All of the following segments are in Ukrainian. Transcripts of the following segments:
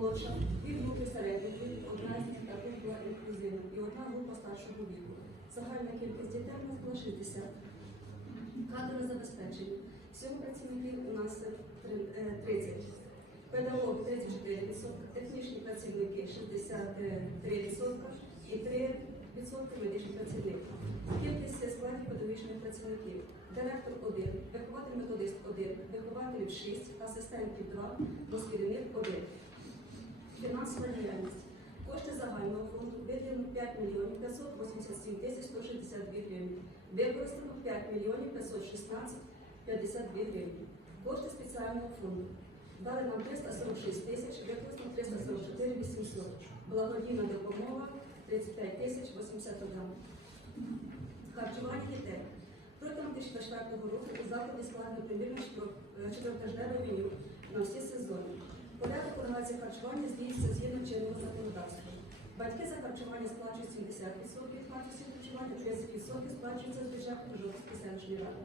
молодша, дві групи середніх віку, одна з них також була інклюзивна і одна група старшого віку. Загальна кількість дітей може зближитися. Кадрове забезпечення. Всього працівників у нас 30. Педагог 34%, технічні працівники 63% і 3% медичних працівників. Кількість складів педагогічних працівників. Директор 1, вихователь методист 1, вихователів 6, асистентів 2, дослідник 1. Фінансова діяльність. Кошти загального фонду виділено 5 мільйонів 587 тисяч 162 гривні. Використано 5 мільйонів 516 52 гривні. Кошти спеціального фонду. Дали нам 346 тисяч, використано 344 800. Благодійна допомога 35 тисяч 81. Харчування дітей. Протягом 2004 року у закладі складено примірно чотиритижневе меню на всі сезони. Порядок організації харчування здійснюється. Батьки за харчування сплачують 70% від вартості харчування, 30% сплачується з бюджету Жовтської селищної ради.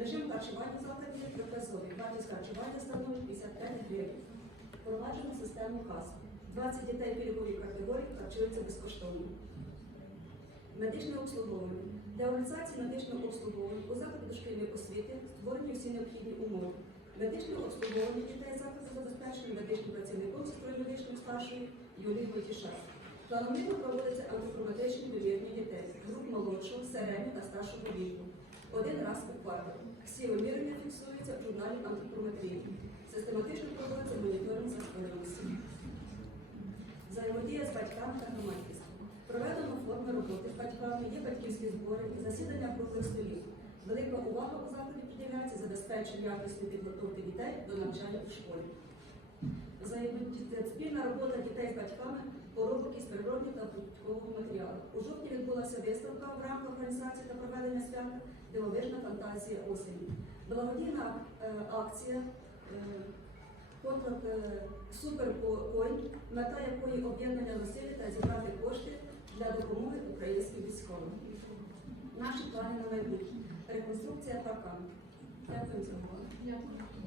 Режим харчування в закладі трьохразовий. Вартість харчування становить 55 гривень. Впроваджено систему КАС. 20 дітей пільгової категорії харчуються безкоштовно. Медичне обслуговування. Для медичного обслуговування у закладі дошкільної освіти створені всі необхідні умови. Медичне обслуговування дітей закладу забезпечено медичним працівником сестрою медичним старшої Юлії Войтішак. Планомірно проводиться антипроматичні вимірювання дітей груп молодшого, середнього та старшого віку. Один раз у квартал. Всі вимірювання фіксуються в журналі антипрометрії. Систематично проводиться моніторинг захворюваності. Взаємодія з батьками та громадськістю. Проведено форми роботи з батьками, є батьківські збори, засідання круглих столів. Велика увага у закладі приділяється забезпеченню якісної підготовки дітей до навчання у школі. Спільна робота дітей з батьками поробок із природних та продуктового матеріалу. У жовтні відбулася виставка в рамках організації та проведення свята Дивовижна фантазія осені. Благодійна е, акція е, контр е, мета якої об'єднання зусиль та зібрати кошти для допомоги українським військовим. Наші плани на майбутнє. Реконструкція паркану. Дякую за увагу.